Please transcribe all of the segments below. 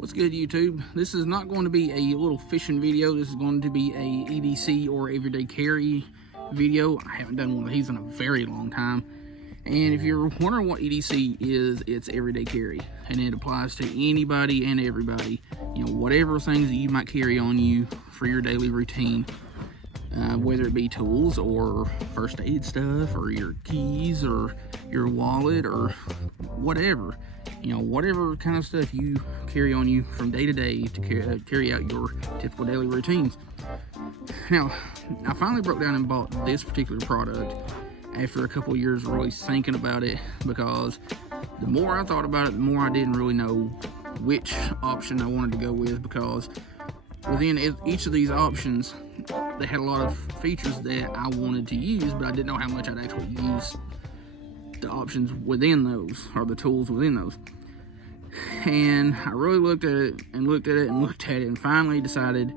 What's good, YouTube? This is not going to be a little fishing video. This is going to be a EDC or everyday carry video. I haven't done one of these in a very long time. And if you're wondering what EDC is, it's everyday carry. And it applies to anybody and everybody. You know, whatever things that you might carry on you for your daily routine. Whether it be tools or first aid stuff or your keys or your wallet or whatever. You know, whatever kind of stuff you carry on you from day to day to carry out your typical daily routines. Now, I finally broke down and bought this particular product after a couple of years of really thinking about it, because the more I thought about it, the more I didn't really know which option I wanted to go with, because within each of these options, they had a lot of features that I wanted to use, but I didn't know how much I'd actually use the options within those, or the tools within those. And I really looked at it and looked at it and looked at it, and finally decided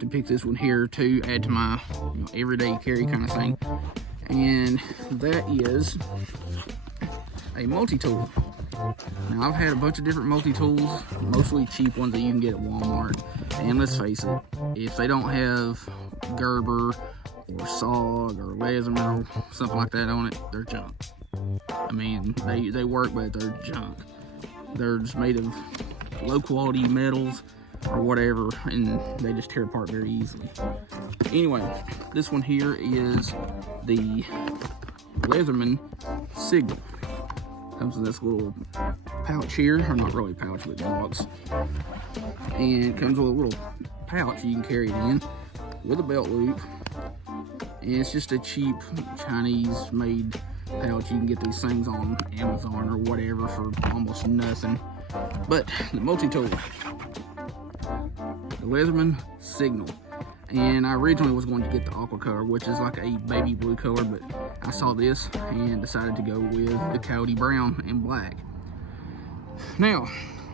to pick this one here to add to my everyday carry kind of thing. And that is a multi-tool. Now, I've had a bunch of different multi-tools, mostly cheap ones that you can get at Walmart. And let's face it, if they don't have Gerber or SOG or Leatherman or something like that on it, they're junk. I mean, they work, but they're junk. They're just made of low quality metals or whatever, and they just tear apart very easily. Anyway, this one here is the Leatherman Signal. Comes with this little pouch here, or not really pouch, but box. And it comes with a little pouch you can carry it in with a belt loop. And it's just a cheap Chinese made pouch. You can get these things on Amazon or whatever for almost nothing. But the multi-tool, the Leatherman Signal. And I originally was going to get the aqua color, which is like a baby blue color, but I saw this and decided to go with the coyote brown and black. Now,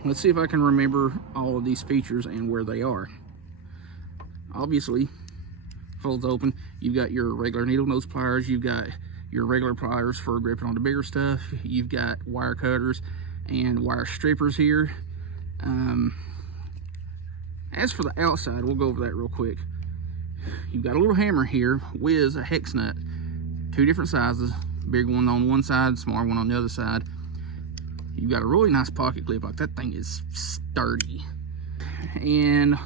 let's see if I can remember all of these features and where they are. Obviously, folds open. You've got your regular needle nose pliers. You've got your regular pliers for gripping on the bigger stuff. You've got wire cutters and wire strippers here. As for the outside, we'll go over that real quick. You've got a little hammer here with a hex nut, two different sizes, big one on one side, smaller one on the other side. You've got a really nice pocket clip. Like, that thing is sturdy. And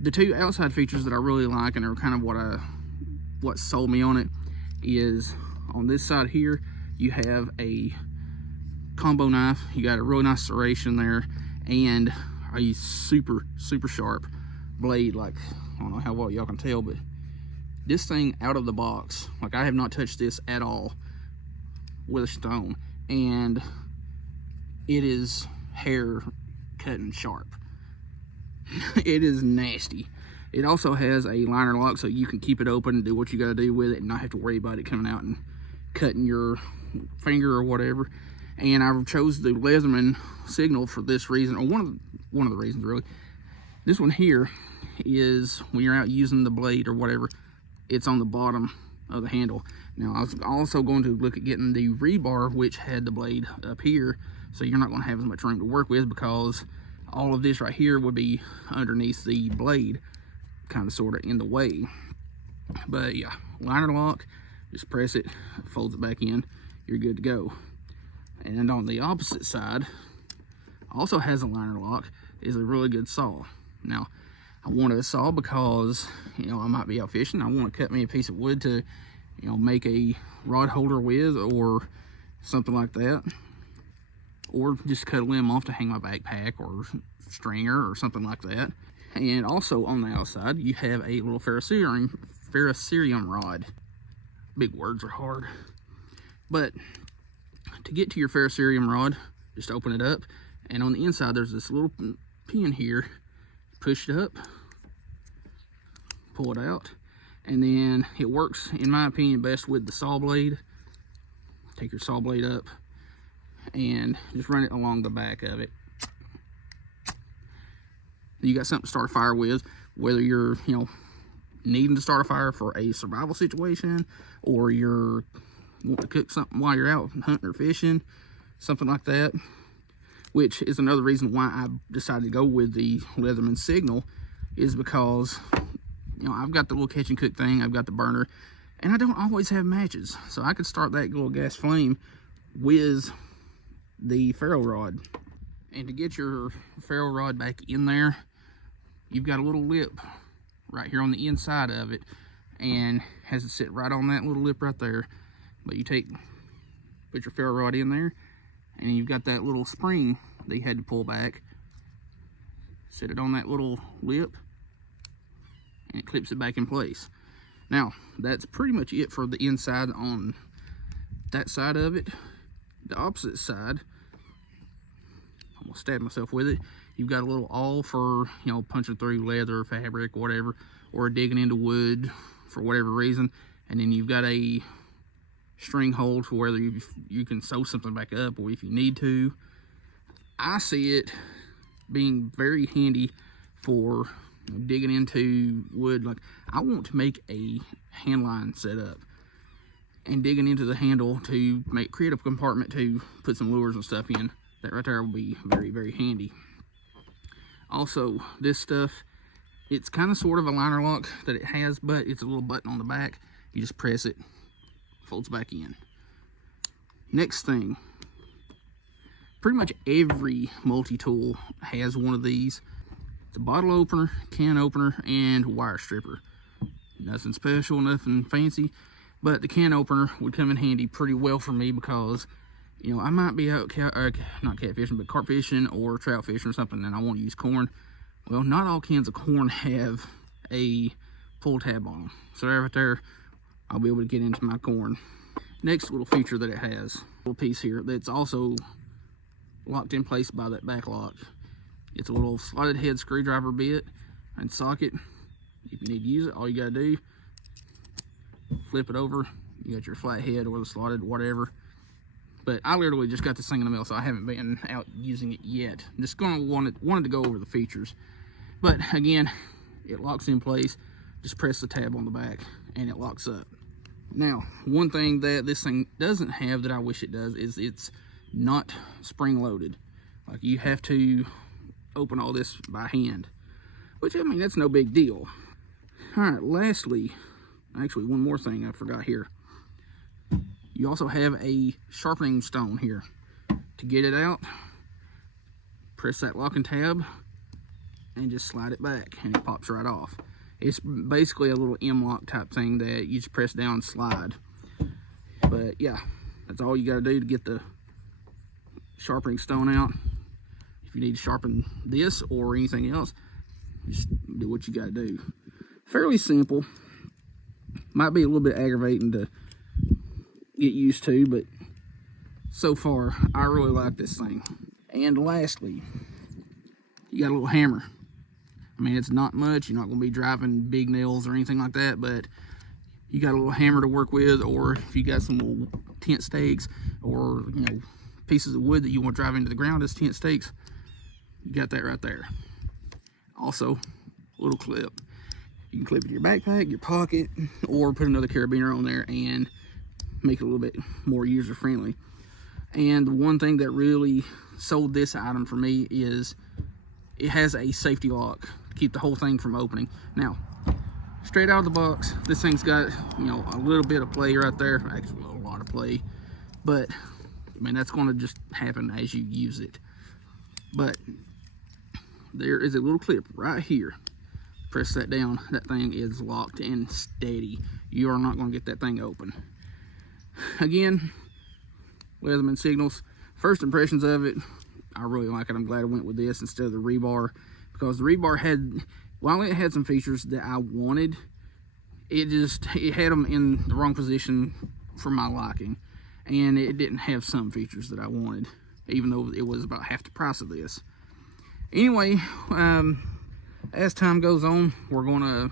the two outside features that I really like, and are kind of what sold me on it, is on this side here you have a combo knife. You got a really nice serration there, and a super sharp blade. Like, I don't know how well y'all can tell, but this thing out of the box, like, I have not touched this at all with a stone, and it is hair cutting sharp. It is nasty. It also has a liner lock, so you can keep it open and do what you got to do with it and not have to worry about it coming out and cutting your finger or whatever. And I chose the Leatherman Signal for this reason, or one of the reasons really. This one here is when you're out using the blade or whatever, it's on the bottom of the handle. Now, I was also going to look at getting the rebar, which had the blade up here, so you're not going to have as much room to work with, because all of this right here would be underneath the blade, kind of sort of in the way. But yeah, liner lock, just press it, folds it back in, you're good to go. And on the opposite side, also has a liner lock, is a really good saw. Now, I wanted a saw because, you know, I might be out fishing. I want to cut me a piece of wood to, you know, make a rod holder with, or something like that. Or just cut a limb off to hang my backpack or stringer or something like that. And also on the outside, you have a little ferrocerium rod. Big words are hard. But to get to your ferrocerium rod, just open it up, and on the inside there's this little pin here. Push it up, pull it out, and then it works, in my opinion, best with the saw blade. Take your saw blade up and just run it along the back of it. You got something to start a fire with, whether you're, you know, needing to start a fire for a survival situation, or you're wanting to cook something while you're out hunting or fishing, something like that. which is another reason why I decided to go with the Leatherman Signal, is because, you know, I've got the little catch and cook thing, I've got the burner, and I don't always have matches. So I could start that little gas flame with the ferro rod. And to get your ferro rod back in there, you've got a little lip right here on the inside of it, and has it sit right on that little lip right there. But you put your ferro rod in there, and you've got that little spring that you had to pull back, set it on that little lip, and it clips it back in place. Now, that's pretty much it for the inside on that side of it. The opposite side, I'm gonna stab myself with it. You've got a little awl for, you know, punching through leather, fabric, whatever, or digging into wood for whatever reason. And then you've got a string hold for whether you can sew something back up, or if you need to. I see it being very handy for, you know, digging into wood. Like, I want to make a hand line setup and digging into the handle to create a compartment to put some lures and stuff in. That right there will be very, very handy. Also, this stuff, it's kind of sort of a liner lock that it has, but it's a little button on the back. You just press it, folds back in. Next thing, pretty much every multi-tool has one of these. It's a bottle opener, can opener, and wire stripper. Nothing special, nothing fancy, but the can opener would come in handy pretty well for me because, you know, I might be out not catfishing, but carp fishing or trout fishing or something, and I want to use corn. Well, not all cans of corn have a pull tab on them. So right there, I'll be able to get into my corn. Next little feature that it has, little piece here that's also locked in place by that back lock. It's a little slotted head screwdriver bit and socket. If you need to use it, all you gotta do, flip it over. You got your flat head or the slotted, whatever. But I literally just got this thing in the mail, so I haven't been out using it yet. I'm just wanted to go over the features. But again, it locks in place. Just press the tab on the back and it locks up. Now, one thing that this thing doesn't have that I wish it does is it's not spring loaded. Like, you have to open all this by hand, which, I mean, that's no big deal. All right, lastly, actually one more thing I forgot here. You also have a sharpening stone here. To get it out, press that locking tab and just slide it back and it pops right off. It's basically a little M-lock type thing that you just press down and slide. But yeah, that's all you gotta do to get the sharpening stone out. If you need to sharpen this or anything else, just do what you gotta do. Fairly simple. Might be a little bit aggravating to get used to, but so far I really like this thing. And lastly, you got a little hammer. I mean, it's not much, you're not going to be driving big nails or anything like that, but you got a little hammer to work with, or if you got some little tent stakes or, you know, pieces of wood that you want to drive into the ground as tent stakes, you got that right there. Also, a little clip. You can clip it in your backpack, your pocket, or put another carabiner on there and make it a little bit more user friendly. And the one thing that really sold this item for me is it has a safety lock to keep the whole thing from opening. Now, straight out of the box, this thing's got, you know, a little bit of play right there, actually a lot of play, but I mean, that's going to just happen as you use it. But there is a little clip right here. Press that down, that thing is locked and steady. You are not going to get that thing open. Again, Leatherman Signals. First impressions of it, I really like it. I'm glad I went with this instead of the rebar, because the rebar had, while it had some features that I wanted, it had them in the wrong position for my liking, and it didn't have some features that I wanted, even though it was about half the price of this. Anyway, as time goes on, we're going to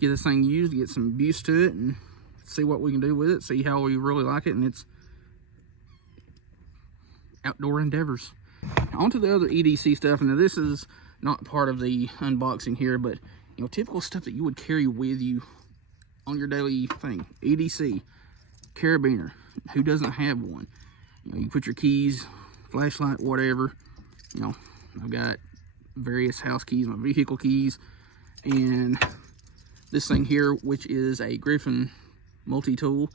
get this thing used, get some use to it, and see what we can do with it, see how we really like it, and it's outdoor endeavors. On to the other EDC stuff, and now this is not part of the unboxing here, but, you know, typical stuff that you would carry with you on your daily thing. EDC, carabiner, who doesn't have one? You know, you put your keys, flashlight, whatever, You know, I've got various house keys, my vehicle keys, and this thing here, which is a Griffin multi-tool.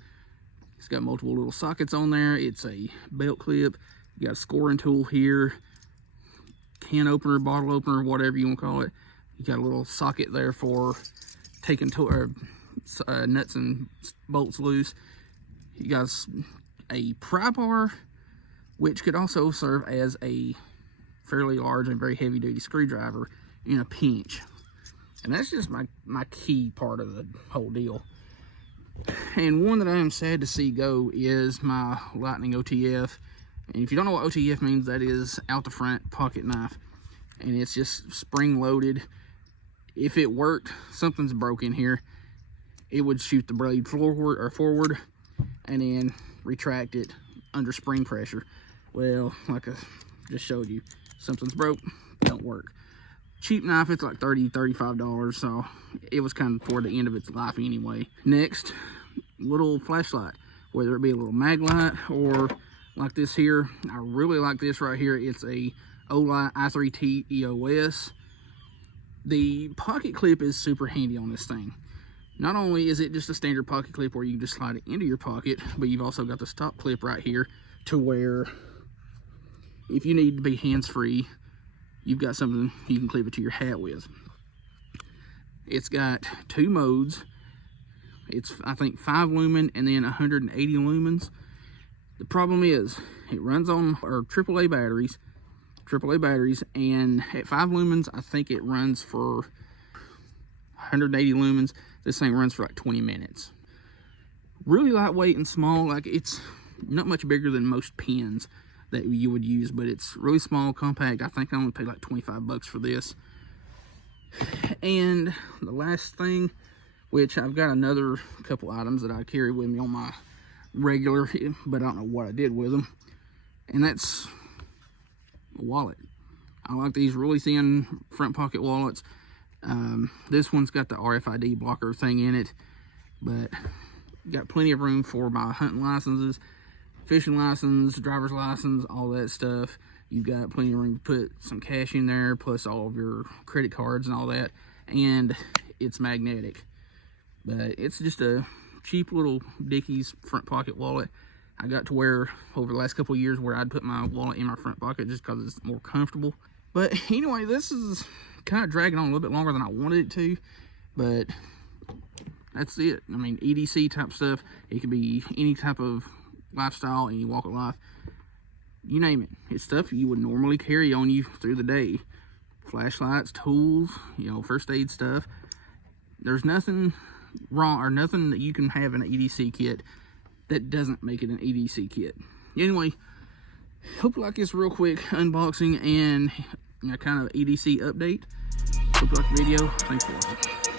It's got multiple little sockets on there. It's a belt clip. You got a scoring tool here, can opener, bottle opener, whatever you want to call it. You got a little socket there for taking nuts and bolts loose. You got a pry bar, which could also serve as a fairly large and very heavy duty screwdriver in a pinch. And that's just my key part of the whole deal. And one that I am sad to see go is my Lightning OTF. And if you don't know what OTF means, that is out the front pocket knife. And it's just spring loaded. If it worked, something's broken here. It would shoot the blade forward and then retract it under spring pressure. Well, like I just showed you, something's broke, don't work. Cheap knife, it's like $30, $35, so it was kind of toward the end of its life anyway. Next, little flashlight, whether it be a little mag light or like this here. I really like this right here. It's a Olight i3T EOS. The pocket clip is super handy on this thing. Not only is it just a standard pocket clip where you can just slide it into your pocket, but you've also got the stop clip right here to where if you need to be hands-free, you've got something you can clip it to your hat with. It's got 2 modes. It's, I think, 5 lumen and then 180 lumens. The problem is it runs on AAA batteries, and at 5 lumens, I think it runs for 180 lumens. This thing runs for like 20 minutes. Really lightweight and small. Like, it's not much bigger than most pens that you would use, but it's really small, compact. I think I only paid like 25 bucks for this. And the last thing, which I've got another couple items that I carry with me on my regular, but I don't know what I did with them, and that's a wallet. I like these really thin front pocket wallets. This one's got the RFID blocker thing in it, but got plenty of room for my hunting licenses, fishing license, driver's license, all that stuff. You've got plenty of room to put some cash in there, plus all of your credit cards and all that. And it's magnetic, but it's just a cheap little Dickies front pocket wallet. I got to where over the last couple of years where I'd put my wallet in my front pocket just because it's more comfortable. But anyway, this is kind of dragging on a little bit longer than I wanted it to, but that's it. I mean, EDC type stuff, it could be any type of lifestyle, any walk of life, you name it. It's stuff you would normally carry on you through the day. Flashlights, tools, you know, first aid stuff. There's nothing wrong or nothing that you can have in an EDC kit that doesn't make it an EDC kit. Anyway, hope you like this real quick unboxing and kind of EDC update. Hope you like the video. Thanks for watching.